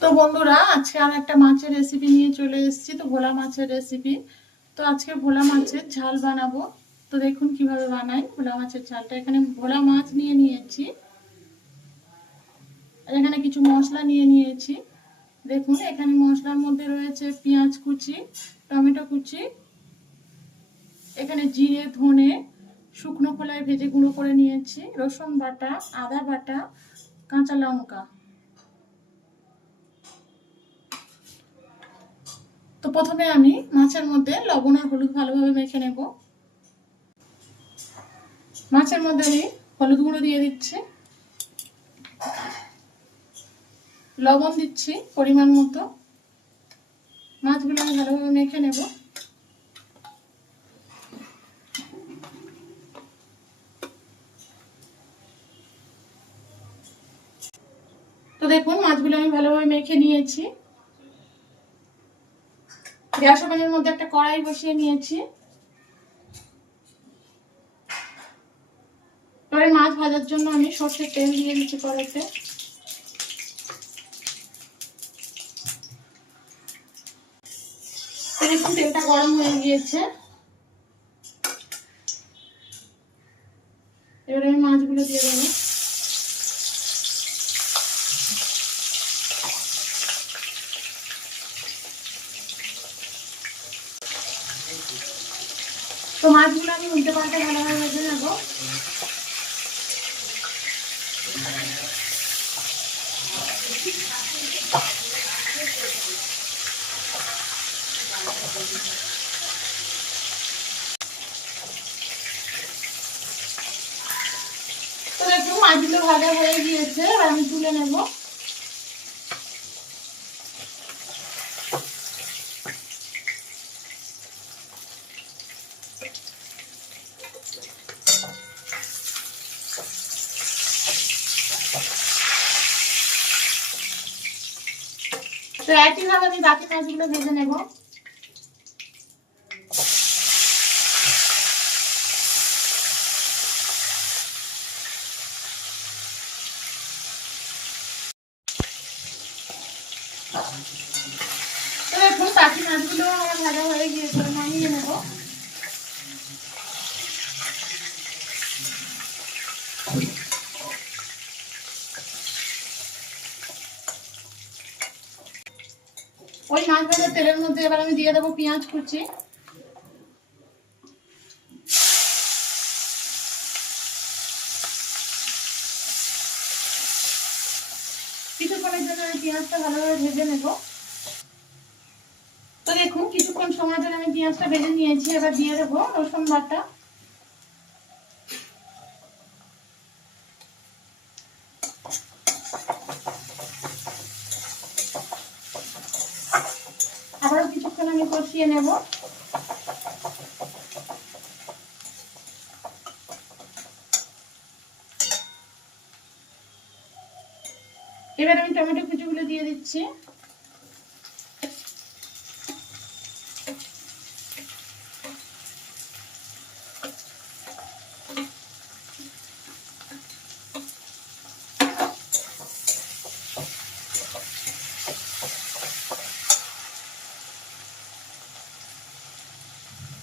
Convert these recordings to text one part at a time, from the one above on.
তো বন্ধুরা, আজকে আর একটা মাছের রেসিপি নিয়ে চলে এসেছি। তো ভোলা মাছের রেসিপি। তো আজকে ভোলা মাছের ঝাল বানাবো। তো দেখুন কিভাবে বানাই ভোলা মাছের ঝালটা। এখানে ভোলা মাছ নিয়ে নিয়েছি, আর এখানে কিছু মশলা নিয়ে নিয়েছি। দেখুন এখানে মশলার মধ্যে রয়েছে পেঁয়াজ কুচি, টমেটো কুচি, এখানে জিরে ধনে শুকনো খোলায় ভেজে গুঁড়ো করে নিয়েছি, রসুন বাটা, আদা বাটা, কাঁচা লঙ্কা। তো প্রথমে আমি মাছের মধ্যে লবণ আর হলুদ ভালোভাবে মেখে নেব। মাছের মধ্যে আমি হলুদ গুঁড়ো দিয়ে দিচ্ছি, লবণ দিচ্ছি পরিমাণ মতো। মাছগুলো আমি ভালোভাবে মেখে নেব। তো দেখুন মাছগুলো আমি ভালোভাবে মেখে নিয়েছি। গ্যাস ওভেনের মধ্যে একটা কড়াই বসিয়ে নিয়েছি। এবারে মাছ ভাজার জন্য আমি সর্ষের তেল দিয়ে দিচ্ছি কড়াইতে। দেখুন তেলটা গরম হয়ে গিয়েছে। এবারে আমি মাছগুলো দিয়ে দেবো। তো মাছগুলো আমি উল্টে পাল্টে ভালোভাবে ভেজে নেব। তো দেখুন মাছগুলো ভাজা হয়ে গিয়েছে, এবার আমি তুলে নেব। তো একইভাবে আমি বাকি মাছগুলো ভেজে নেব। তো দেখুন বাকি মাছগুলো আমার ভাজা হয়ে গিয়েছে, নামিয়ে নেব। ওই মাছ ভাজার তেলের মধ্যে এবার আমি দিয়ে দেবো পেঁয়াজ কুচি। কিছুক্ষণের জন্য আমি পেঁয়াজটা ভালোভাবে ভেজে নেব। তো দেখুন কিছুক্ষণ সময় ধরে আমি পেঁয়াজটা ভেজে নিয়েছি। এবার দিয়ে দেবো রসুন বাটা, আবারও কিছুক্ষণ আমি কষিয়ে নেব। এবার আমি টমেটো কুচিগুলো দিয়ে দিচ্ছি।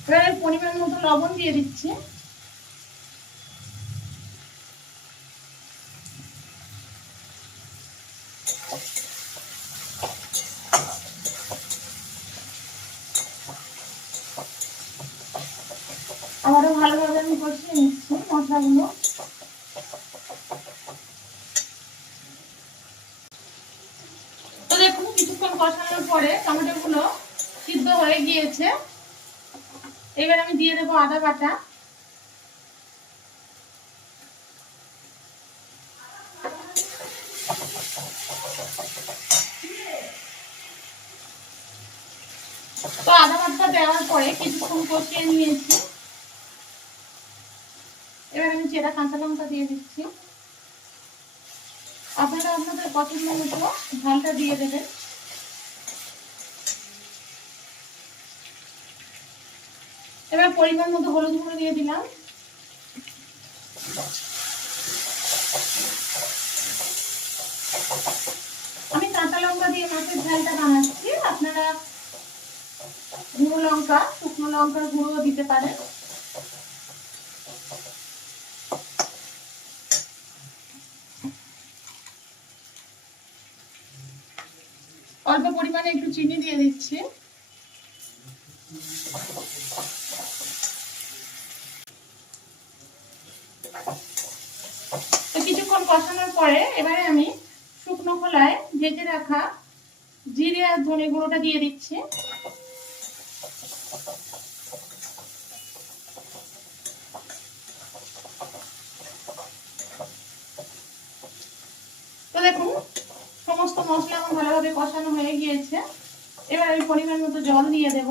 এবার পরিমাণ মতো লবণ দিয়ে দিচ্ছি। আবারও ভালোভাবে আমি কষিয়ে নিচ্ছি মশলাগুলো। তো দেখুন কিছুক্ষণ কষানোর পরে টমেটোগুলো সিদ্ধ হয়ে গিয়েছে। এবার আমি দিয়ে দেবো আদা বাটা, তো আদা বাটা দেওয়ার পরে কিছুক্ষণ কষিয়ে নিয়েছি। এবার আমি চেরা কাঁচা লঙ্কা দিয়ে দিচ্ছি। আপনারা আপনাদের পছন্দ মতো ঝালটা দিয়ে দেবেন। এবার পরিমাণ মতো হলুদ গুঁড়ো দিয়ে দিলাম। আমি কাঁচা লঙ্কা লঙ্কা দিয়ে মাছের ঝালটা বানাচ্ছি। আপনারা গুঁড়ো লঙ্কা, শুকনো লঙ্কার গুঁড়ো দিতে পারেন। অল্প পরিমাণে একটু চিনি দিয়ে দিচ্ছি। তো কিছুক্ষণ কষানোর পরে এবারে আমি শুকনো খোলায় ভেজে রাখা জিরে আর ধনে গুঁড়োটা দিয়ে দিচ্ছি। তো দেখুন সমস্ত মশলা আমার ভালোভাবে কষানো হয়ে গিয়েছে। এবার আমি পরিমাণ মতো জল দিয়ে দেব।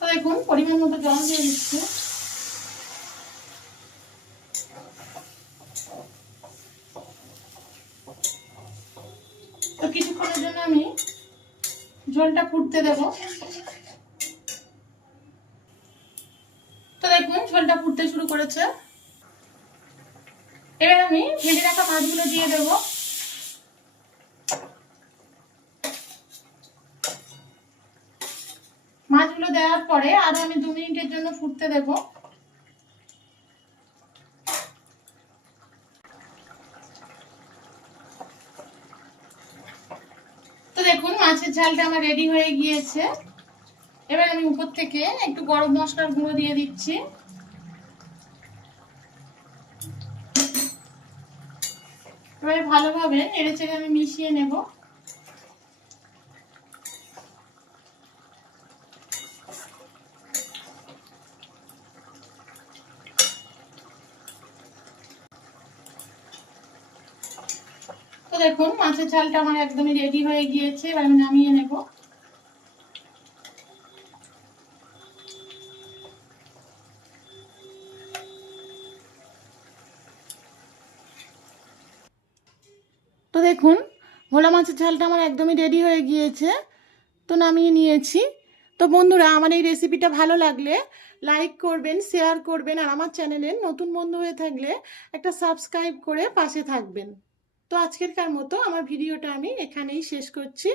তো দেখুন পরিমাণ মতো জল দিয়ে দিচ্ছি। তো কিছুক্ষণের জন্য আমি ঝোলটা ফুটতে দেব। তো দেখুন ঝোলটা ফুটতে শুরু করেছে। এবার আমি ভেজে রাখা মাছগুলো দিয়ে দেব। মাছগুলো দেওয়ার পরে আরো আমি 2 মিনিটের জন্য ফুটতে দেব। তো দেখুন মাছের ঝালটা আমার রেডি হয়ে গিয়েছে। এবার আমি উপর থেকে একটু গরম মশলার গুঁড়ো দিয়ে দিচ্ছি। এবারে ভালোভাবে নেড়েচেড়ে আমি মিশিয়ে নেব। তো দেখুন মাছের ঝালটা আমার একদমই রেডি হয়ে গিয়েছে। এবার আমি নামিয়ে নেব। তো দেখুন ভোলা মাছের ঝালটা আমার একদমই রেডি হয়ে গিয়েছে। তো নামিয়ে নিয়েছি। তো বন্ধুরা আমার এই রেসিপিটা ভালো লাগলে লাইক করবেন, শেয়ার করবেন, আর আমার চ্যানেলের নতুন বন্ধু হয়ে থাকলে একটা সাবস্ক্রাইব করে পাশে থাকবেন। তো আজকেরকার মতো আমার ভিডিওটা আমি এখানেই শেষ করছি।